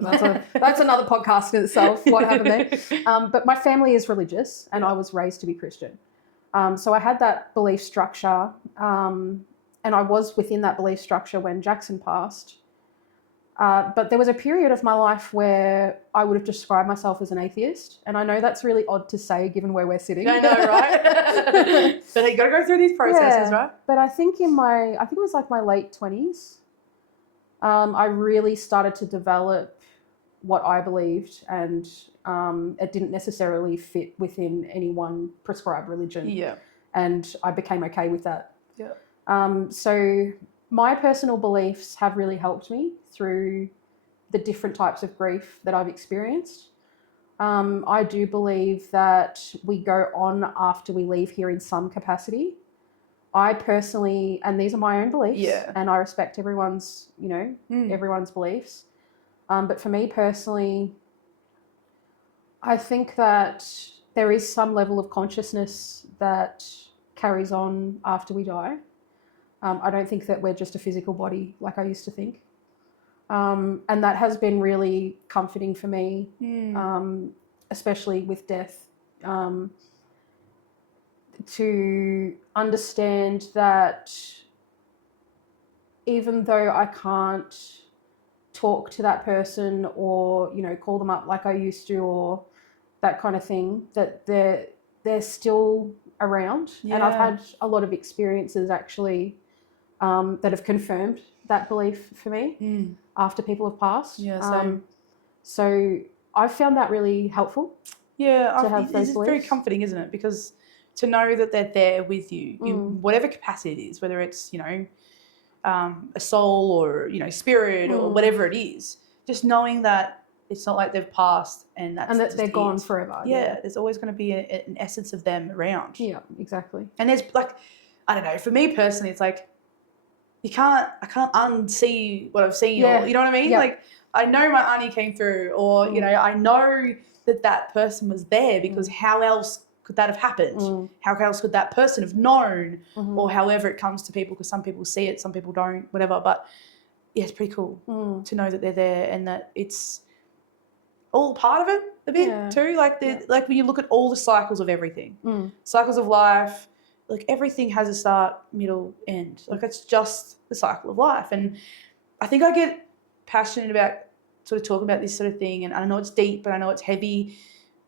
that's another podcast in itself, what happened there. But my family is religious and I was raised to be Christian. So I had that belief structure, and I was within that belief structure when Jackson passed. But there was a period of my life where I would have described myself as an atheist. And I know that's really odd to say given where we're sitting. I know, right? But you got to go through these processes, right? But I think it was like my late 20s, I really started to develop what I believed, and it didn't necessarily fit within any one prescribed religion. Yeah. And I became okay with that. Yeah. So my personal beliefs have really helped me through the different types of grief that I've experienced. I do believe that we go on after we leave here in some capacity. I personally, and these are my own beliefs, and I respect everyone's, everyone's beliefs. But for me personally, I think that there is some level of consciousness that carries on after we die. I don't think that we're just a physical body like I used to think. And that has been really comforting for me, especially with death, to understand that even though I can't talk to that person or, call them up like I used to or that kind of thing, that they're still around. Yeah. And I've had a lot of experiences actually that have confirmed that belief for me after people have passed. Yeah, so I've found that really helpful. Yeah, it's very comforting, isn't it? Because to know that they're there with you in whatever capacity it is, whether it's, a soul or, spirit or whatever it is, just knowing that it's not like they've passed and that they're gone forever. Yeah, there's always going to be an essence of them around. Yeah, exactly. And there's like, I don't know, for me personally, it's like, I can't unsee what I've seen. Or, you know what I mean? Yeah. Like, I know my auntie came through, or, I know that person was there because how else could that have happened? How else could that person have known? Or however it comes to people, because some people see it, some people don't, whatever. But yeah, it's pretty cool to know that they're there and that it's all part of it a bit too. Like like when you look at all the cycles of everything, cycles of life, like everything has a start, middle, end. Like it's just the cycle of life. And I think I get passionate about sort of talking about this sort of thing. And I know it's deep and I know it's heavy,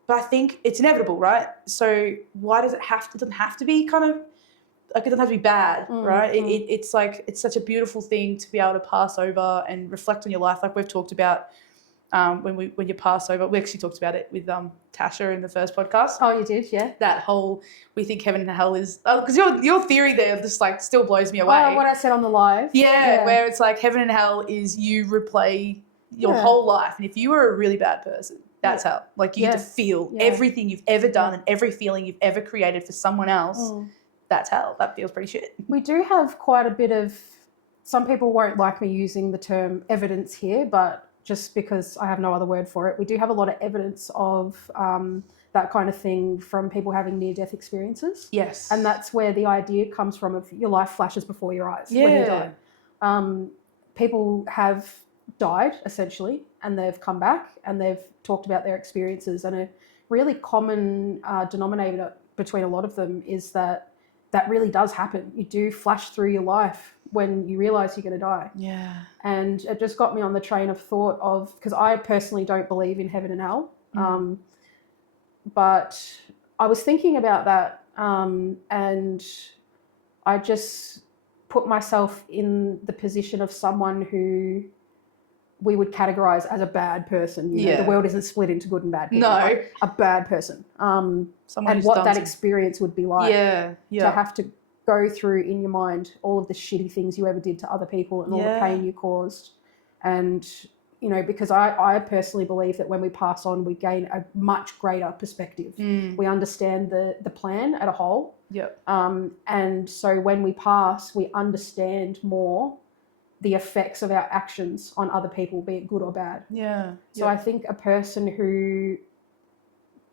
but I think it's inevitable, right? So why does it doesn't have to be kind of, like it doesn't have to be bad, right? It's like, it's such a beautiful thing to be able to pass over and reflect on your life. Like we've talked about when you pass over. We actually talked about it with Tasha in the first podcast. Oh, you did, yeah. That whole, we think heaven and hell is, because your theory there just like still blows me away. Oh, what I said on the live. Yeah, where it's like heaven and hell is you replay your whole life, and if you were a really bad person, that's hell. Like you get to feel everything you've ever done and every feeling you've ever created for someone else. That's hell. That feels pretty shit. We do have quite a bit of, some people won't like me using the term evidence here, but just because I have no other word for it, we do have a lot of evidence of that kind of thing from people having near-death experiences. Yes. And that's where the idea comes from of your life flashes before your eyes when you die. People have died, essentially, and they've come back and they've talked about their experiences. And a really common denominator between a lot of them is that really does happen. You do flash through your life when you realise you're going to die. Yeah. And it just got me on the train of thought of, because I personally don't believe in heaven and hell, but I was thinking about that and I just put myself in the position of someone who we would categorise as a bad person. You know, the world isn't split into good and bad people. No. A bad person. And what that experience would be like. To have to go through in your mind all of the shitty things you ever did to other people and all the pain you caused. And, because I personally believe that when we pass on, we gain a much greater perspective. We understand the plan at a whole. And so when we pass, we understand more the effects of our actions on other people, be it good or bad. So I think a person who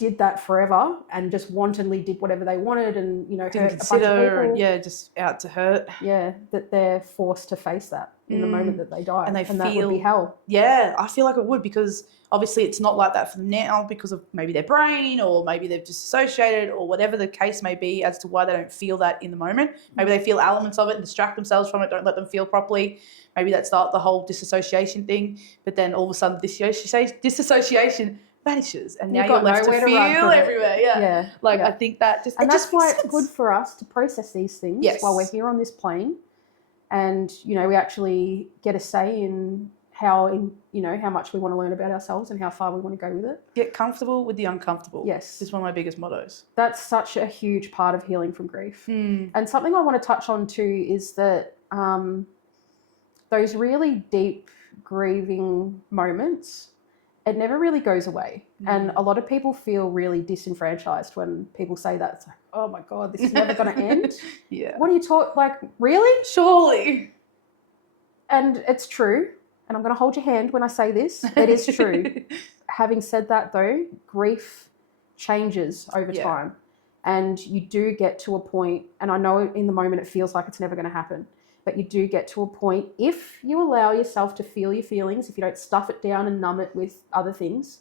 did that forever and just wantonly did whatever they wanted and, you know, Didn't hurt a bunch of consider, people. yeah, just out to hurt. Yeah, that they're forced to face that in the moment that they die. And they that would be feel- hell. Yeah, I feel like it would, because obviously it's not like that for them now because of maybe their brain, or maybe they've disassociated, or whatever the case may be as to why they don't feel that in the moment. Maybe they feel elements of it and distract themselves from it, don't let them feel properly. Maybe that's the whole disassociation thing. But then all of a sudden disassociation vanishes, and now you're left to nowhere to run feel from it. everywhere. Yeah. Yeah. I think that just, And it that's just why makes it's sense. good for us to process these things Yes. while we're here on this plane. And, you know, we actually get a say in how much we want to learn about ourselves and how far we want to go with it. Get comfortable with the uncomfortable. Yes. Is one of my biggest mottos. That's such a huge part of healing from grief. Mm. And something I want to touch on too is that those really deep grieving moments, it never really goes away. And a lot of people feel really disenfranchised when people say that. It's like, oh my God, this is never going to end. Yeah. What are you talking, like, really? Surely. And it's true. And I'm going to hold your hand when I say this. It is true. Having said that, though, grief changes over time. And you do get to a point, and I know in the moment it feels like it's never going to happen, but you do get to a point, if you allow yourself to feel your feelings, if you don't stuff it down and numb it with other things,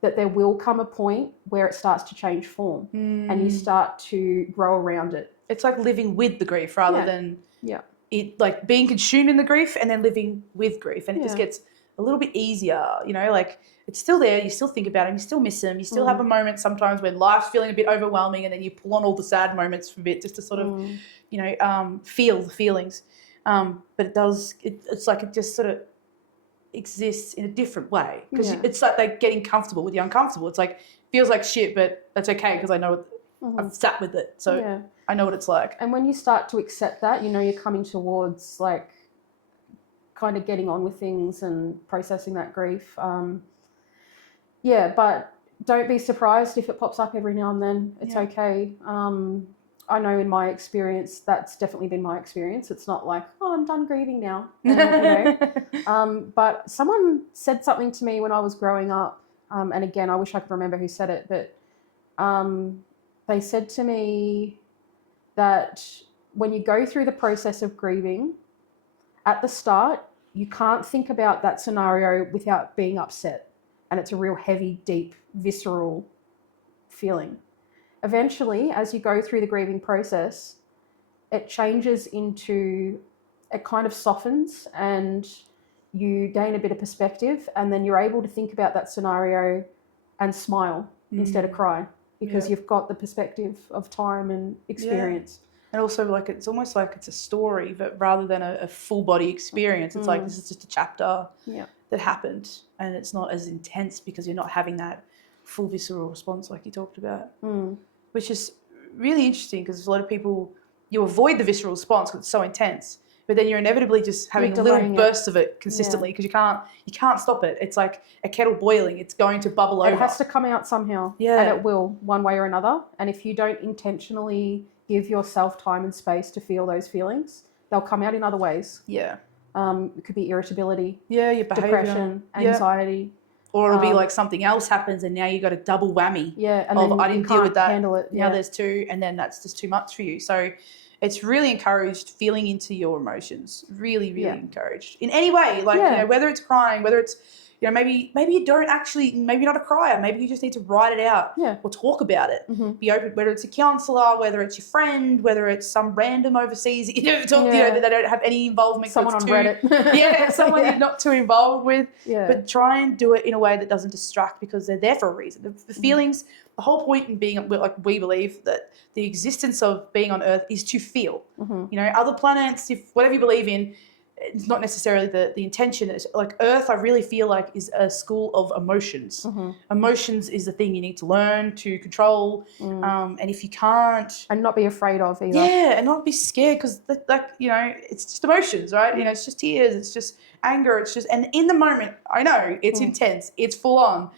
that there will come a point where it starts to change form and you start to grow around it. It's like living with the grief rather than it, like being consumed in the grief and then living with grief. And it just gets a little bit easier, you know, like it's still there. You still think about them. You still miss them. You still have a moment sometimes when life's feeling a bit overwhelming, and then you pull on all the sad moments for a bit just to sort of, you know, feel the feelings. But it's like it just sort of exists in a different way, because it's like they're getting comfortable with the uncomfortable. It's like, feels like shit, but that's okay because I know I've sat with it. So I know what it's like. And when you start to accept that, you know, you're coming towards like kind of getting on with things and processing that grief. But don't be surprised if it pops up every now and then. It's okay. I know in my experience, that's definitely been my experience. It's not like, oh, I'm done grieving now. And, you know. But someone said something to me when I was growing up, and again, I wish I could remember who said it, but they said to me that when you go through the process of grieving, at the start, you can't think about that scenario without being upset. And it's a real heavy, deep, visceral feeling. Eventually, as you go through the grieving process, it changes into, it kind of softens and you gain a bit of perspective, and then you're able to think about that scenario and smile instead of cry, because you've got the perspective of time and experience. And also, like, it's almost like it's a story, but rather than a full body experience, it's like this is just a chapter that happened, and it's not as intense because you're not having that full visceral response like you talked about, which is really interesting, because a lot of people, you avoid the visceral response because it's so intense, but then you're inevitably just having little bursts of it consistently because you can't stop it. It's like a kettle boiling. It's going to bubble over. It has to come out somehow, and it will, one way or another. And if you don't intentionally give yourself time and space to feel those feelings, they'll come out in other ways. Yeah. It could be irritability, your behavior, depression, anxiety. Or it'll be like something else happens and now you got a double whammy. Yeah, and then I didn't deal with that. Handle it. Now there's two, and then that's just too much for you. So it's really encouraged feeling into your emotions. Really, really encouraged. In any way, like, you know, whether it's crying, whether it's, you know, maybe you don't actually, maybe you're not a crier. Maybe you just need to write it out or talk about it. Be open, whether it's a counsellor, whether it's your friend, whether it's some random overseas, you know, that they don't have any involvement. Someone on Reddit. Someone you're not too involved with. Yeah. But try and do it in a way that doesn't distract, because they're there for a reason. The feelings, the whole point in being, like, we believe that the existence of being on Earth is to feel. You know, other planets, if whatever you believe in, it's not necessarily the intention. It's like Earth, I really feel like, is a school of emotions. Emotions is the thing you need to learn to control. And if you can't... And not be afraid of either. Yeah, and not be scared, because, like, you know, it's just emotions, right? You know, it's just tears, it's just anger, it's just... And in the moment, I know, it's intense, it's full on,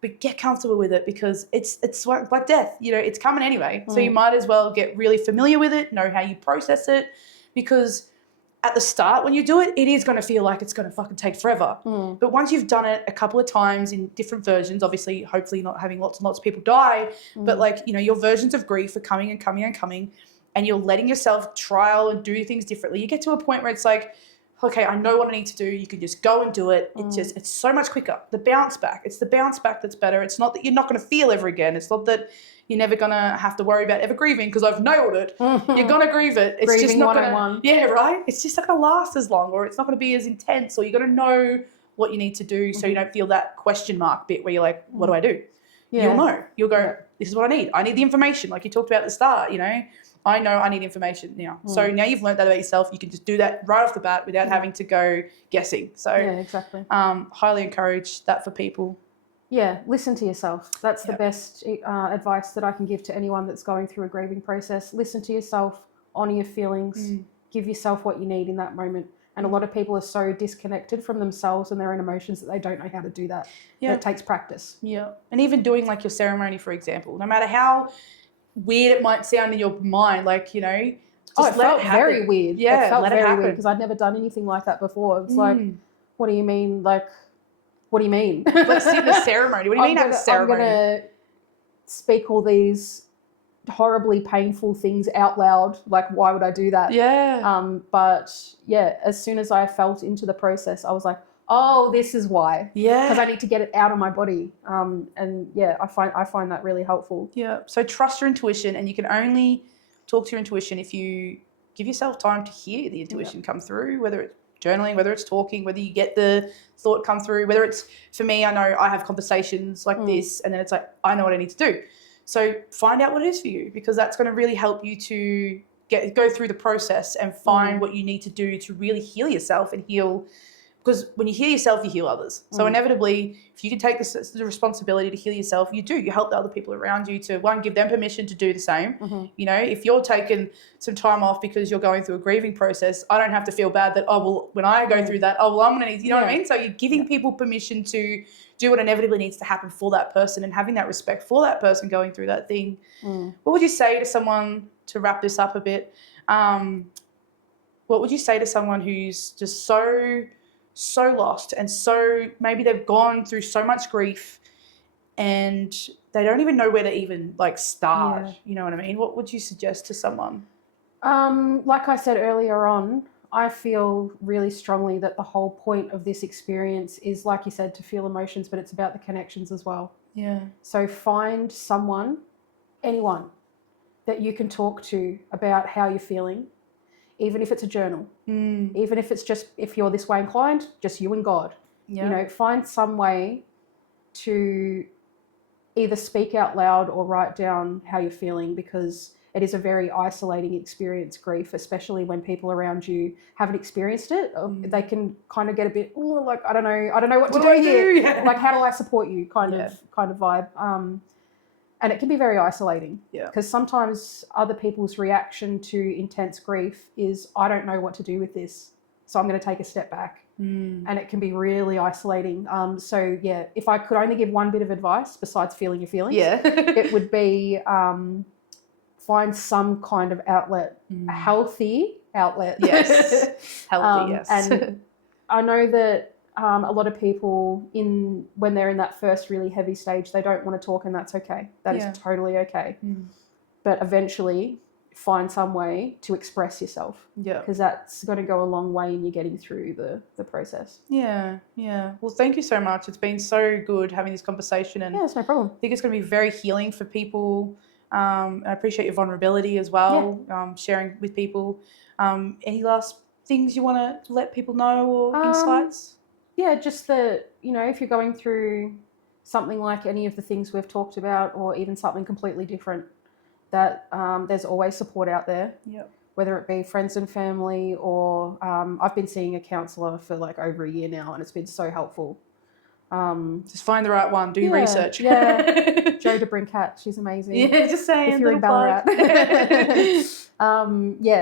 but get comfortable with it, because it's like death, you know, it's coming anyway. So you might as well get really familiar with it, know how you process it, because... at the start when you do it, it is going to feel like it's going to fucking take forever. But once you've done it a couple of times in different versions, obviously, hopefully not having lots and lots of people die, but like, you know, your versions of grief are coming and coming and coming, and you're letting yourself trial and do things differently. You get to a point where it's like, okay, I know what I need to do. You can just go and do it. It's so much quicker. The bounce back. It's the bounce back that's better. It's not that you're not going to feel ever again. It's not that you're never going to have to worry about ever grieving because I've nailed it. You're going to grieve it. It's Grieving just not going 101. to, yeah, right? It's just not going to last as long, or it's not going to be as intense, or you're going to know what you need to do so you don't feel that question mark bit where you're like, what do I do? Yeah. You'll know. You'll go, this is what I need. I need the information, like you talked about at the start, you know. I know I need information now. So now you've learned that about yourself. You can just do that right off the bat without having to go guessing. So Yeah, exactly. Highly encourage that for people. Yeah, listen to yourself. That's the best advice that I can give to anyone that's going through a grieving process. Listen to yourself, honour your feelings, give yourself what you need in that moment. And a lot of people are so disconnected from themselves and their own emotions that they don't know how to do that. Yeah. It takes practice. Yeah. And even doing like your ceremony, for example, no matter how weird it might sound in your mind, like, you know, just it felt very weird. Yeah, it felt let it very happen. weird because I'd never done anything like that before. It's like, what do you mean? Like, what do you mean? Let's see the ceremony. What do you mean have a ceremony? I'm going to speak all these horribly painful things out loud. Like, why would I do that? Yeah. But yeah, as soon as I felt into the process, I was like, oh, this is why. Yeah. Because I need to get it out of my body. And yeah, I find that really helpful. Yeah. So trust your intuition, and you can only talk to your intuition if you give yourself time to hear the intuition come through, whether it's journaling, whether it's talking, whether you get the thought come through, whether it's, for me, I know I have conversations like this, and then it's like, I know what I need to do. So find out what it is for you, because that's going to really help you to go through the process and find what you need to do to really heal yourself and heal. Because when you heal yourself, you heal others. So inevitably, if you can take the responsibility to heal yourself, you do. You help the other people around you to, one, give them permission to do the same. You know, if you're taking some time off because you're going through a grieving process, I don't have to feel bad that, oh, well, when I go through that, oh, well, I'm going to need, you know what I mean? So you're giving people permission to do what inevitably needs to happen for that person, and having that respect for that person going through that thing. What would you say to someone, to wrap this up a bit, what would you say to someone who's just so lost, and so maybe they've gone through so much grief and they don't even know where to even like start? You know what I mean? What would you suggest to someone? Like I said earlier on, I feel really strongly that the whole point of this experience is, like you said, to feel emotions, but it's about the connections as well. Yeah. So find someone, anyone, that you can talk to about how you're feeling. Even if it's a journal, even if it's just, if you're this way inclined, just you and God, you know, find some way to either speak out loud or write down how you're feeling, because it is a very isolating experience, grief, especially when people around you haven't experienced it. They can kind of get a bit, like, I don't know what to do here. Yeah. Like, how do I support you kind of vibe. And it can be very isolating, because sometimes other people's reaction to intense grief is, I don't know what to do with this, so I'm going to take a step back. And it can be really isolating. So, yeah, if I could only give one bit of advice besides feeling your feelings, it would be find some kind of outlet, a healthy outlet. Yes, healthy, yes. And I know that a lot of people, when they're in that first really heavy stage, they don't want to talk, and that's okay. That is totally okay. But eventually find some way to express yourself, because that's going to go a long way in you getting through the process. Yeah. Well, thank you so much. It's been so good having this conversation, and it's no problem. I think it's going to be very healing for people. I appreciate your vulnerability as well, sharing with people. Any last things you want to let people know, or insights? Yeah, just that, you know, if you're going through something like any of the things we've talked about, or even something completely different, that there's always support out there. Whether it be friends and family, or I've been seeing a counsellor for like over a year now, and it's been so helpful. Just find the right one, do your research. Joe DeBrincat, she's amazing. Just saying. If you're in Ballarat.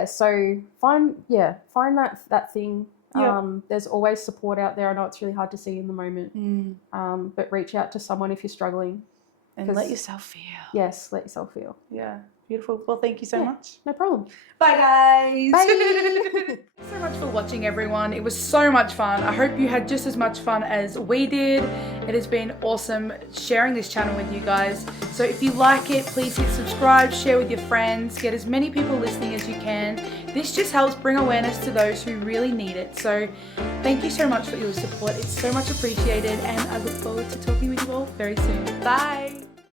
So find that thing. There's always support out there. I know it's really hard to see in the moment, but reach out to someone if you're struggling. And let yourself feel. Yes, let yourself feel. Yeah. Beautiful. Well, thank you so much. No problem. Bye, guys. Bye. Thanks so much for watching, everyone. It was so much fun. I hope you had just as much fun as we did. It has been awesome sharing this channel with you guys. So if you like it, please hit subscribe, share with your friends, get as many people listening as you can. This just helps bring awareness to those who really need it. So thank you so much for your support. It's so much appreciated, and I look forward to talking with you all very soon. Bye.